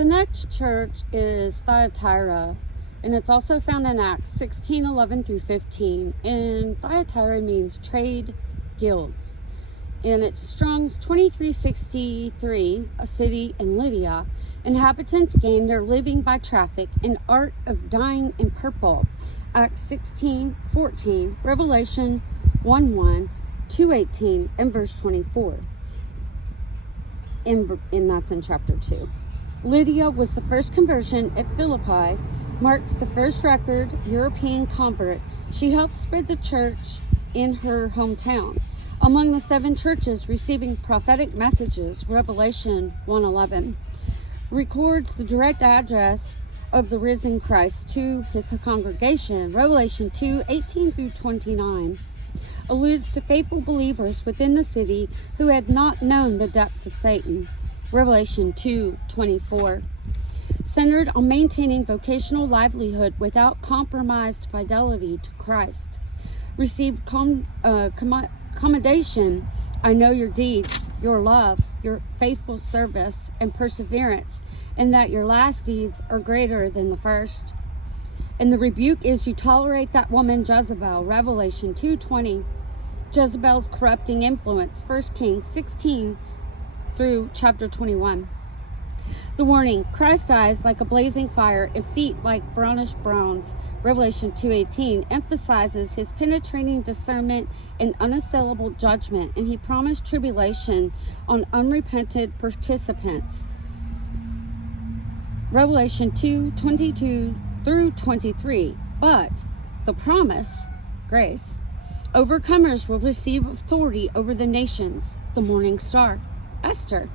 The next church is Thyatira, and it's also found in Acts 16:11 through 15. And Thyatira means trade guilds. And it's Strong's 2363, a city in Lydia. Inhabitants gained their living by traffic and art of dyeing in purple. Acts 16:14, Revelation 1:1, 2:18, and verse 24. And that's in chapter 2. Lydia was the first conversion at Philippi, marks the first record European convert. She helped spread the church in her hometown. Among the 7 churches receiving prophetic messages, Revelation 1:11 records the direct address of the risen Christ to his congregation. Revelation 2:18 through 29 alludes to faithful believers within the city who had not known the depths of Satan. Revelation 2:24 centered on maintaining vocational livelihood without compromised fidelity to Christ. Received commendation. I know your deeds, your love, your faithful service and perseverance, and that your last deeds are greater than the first. And the rebuke is you tolerate that woman Jezebel. Revelation 2:20. Jezebel's corrupting influence. 1 Kings 16 through chapter 21. The warning, Christ's eyes like a blazing fire and feet like brownish bronze. Revelation 2:18 emphasizes his penetrating discernment and unassailable judgment, and he promised tribulation on unrepented participants. Revelation 2:22 through 23. But the promise, grace, overcomers will receive authority over the nations. The morning star, Esther.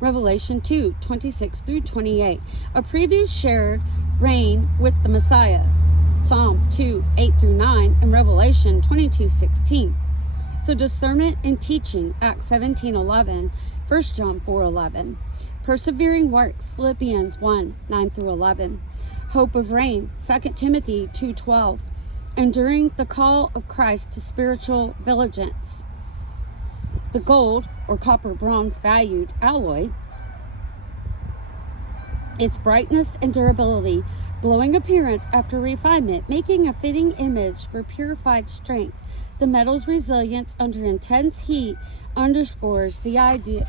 Revelation 2:26 through 28. A preview shared reign with the Messiah. Psalm 2:8 through 9 and Revelation 22:16. So discernment and teaching, Acts 17:11, 1 John 4:11. Persevering works, Philippians 1:9 through 11. Hope of reign, 2 Timothy 2:12. Enduring the call of Christ to spiritual vigilance. The gold or copper bronze valued alloy, its brightness and durability, glowing appearance after refinement, making a fitting image for purified strength. The metal's resilience under intense heat underscores the idea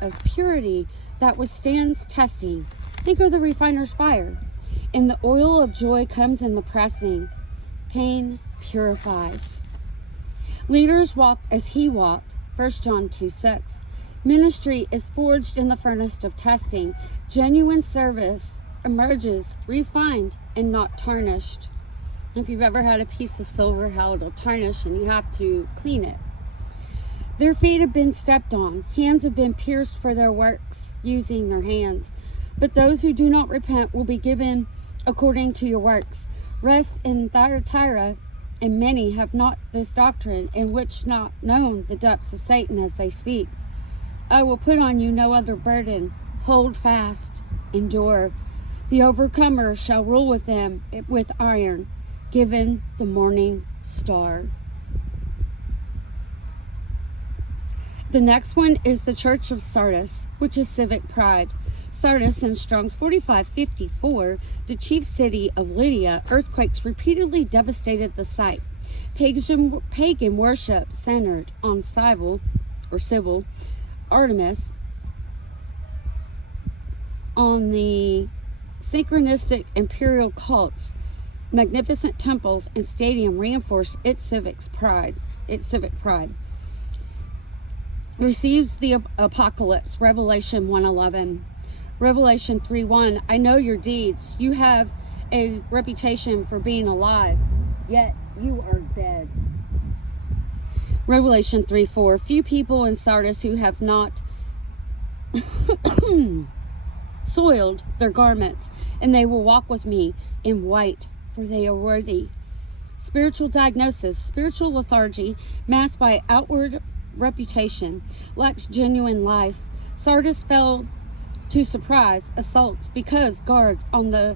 of purity that withstands testing. Think of the refiner's fire. And the oil of joy comes in the pressing. Pain purifies. Leaders walk as he walked. 1 John 2:6. Ministry is forged in the furnace of testing. Genuine service emerges refined and not tarnished. If you've ever had a piece of silver, how it'll tarnish and you have to clean it. Their feet have been stepped on. Hands have been pierced for their works using their hands. But those who do not repent will be given according to your works. Rest in Thyatira, and many have not this doctrine, in which not known the depths of Satan as they speak. I will put on you no other burden. Hold fast, endure. The overcomer shall rule with them with iron, given the morning star. The next one is the Church of Sardis, which is civic pride. Sardis in Strong's 45:54, the chief city of Lydia, earthquakes repeatedly devastated the site. Pagan worship centered on Cybele, Artemis, on the synchronistic imperial cults. Magnificent temples and stadium reinforced its civic pride. Receives the apocalypse, Revelation 1:11. Revelation 3:1, I know your deeds. You have a reputation for being alive, yet you are dead. Revelation 3:4, few people in Sardis who have not soiled their garments, and they will walk with me in white, for they are worthy. Spiritual diagnosis, spiritual lethargy, masked by outward reputation, lacks genuine life. Sardis fell to surprise assaults because guards on the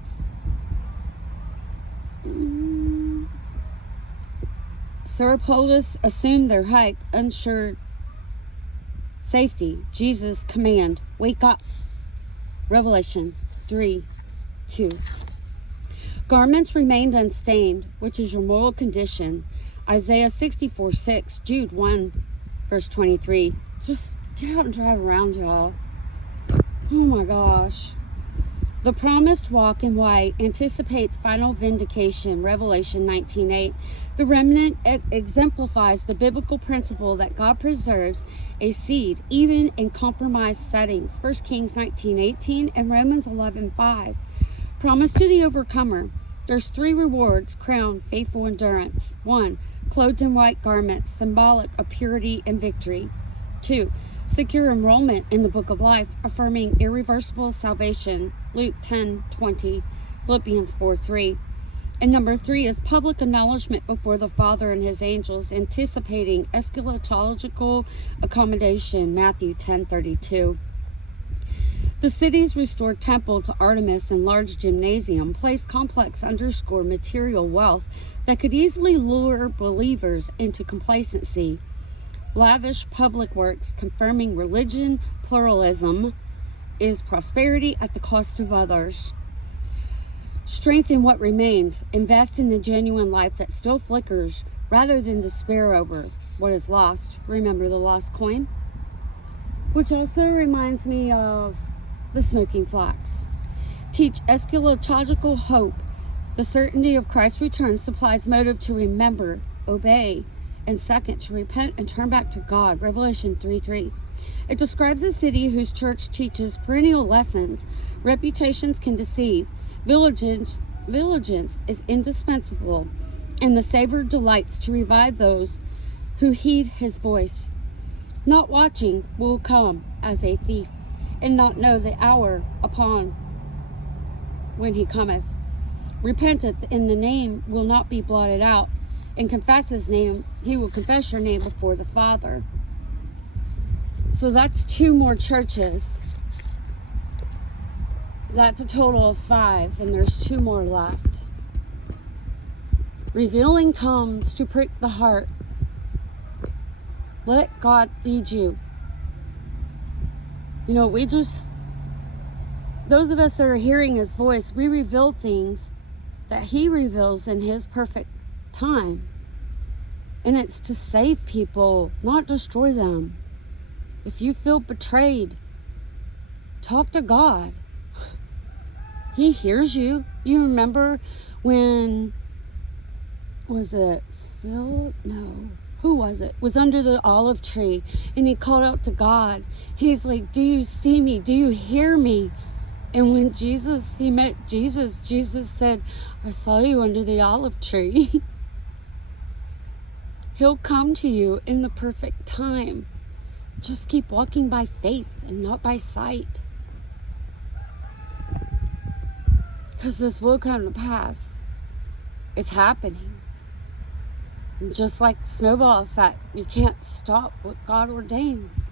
Serapolis assumed their height, unsure safety. Jesus' command, wake up. Revelation 3:2. Garments remained unstained, which is your moral condition. Isaiah 64:6. Jude 1, verse 23. Just get out and drive around, y'all. Oh my gosh. The promised walk in white anticipates final vindication. Revelation 19:8. The remnant exemplifies the biblical principle that God preserves a seed even in compromised settings. 1 Kings 19:18 and Romans 11:5. Promise to the overcomer. There's 3 rewards crowned faithful endurance. 1. Clothed in white garments, symbolic of purity and victory. 2. Secure enrollment in the book of life, affirming irreversible salvation. Luke 10:20, Philippians 4:3. And number 3 is public acknowledgement before the Father and his angels, anticipating eschatological accommodation. Matthew 10:32. The city's restored temple to Artemis and large gymnasium place complex underscore material wealth that could easily lure believers into complacency. Lavish public works confirming religion pluralism is prosperity at the cost of others. Strengthen what remains. Invest in the genuine life that still flickers rather than despair over what is lost. Remember the lost coin? Which also reminds me of the smoking flax. Teach eschatological hope. The certainty of Christ's return supplies motive to remember, obey, and second, to repent and turn back to God. Revelation 3:3. It describes a city whose church teaches perennial lessons. Reputations can deceive. Vigilance is indispensable, and the Savior delights to revive those who heed his voice. Not watching will come as a thief, and not know the hour upon when he cometh. Repenteth in the name will not be blotted out, and confess his name, he will confess your name before the Father. So that's 2 more churches. That's a total of 5, and there's 2 more left. Revealing comes to prick the heart. Let God feed you. You know, those of us that are hearing his voice, we reveal things that he reveals in his perfect time. And it's to save people, not destroy them. If you feel betrayed, talk to God. He hears you. You remember when, was it Philip? No. Who was it? Was under the olive tree, and he called out to God. He's like, do you see me? Do you hear me? And when he met Jesus, Jesus said, I saw you under the olive tree. He'll come to you in the perfect time. Just keep walking by faith and not by sight. Because this will come to pass. It's happening. And just like snowball effect, you can't stop what God ordains.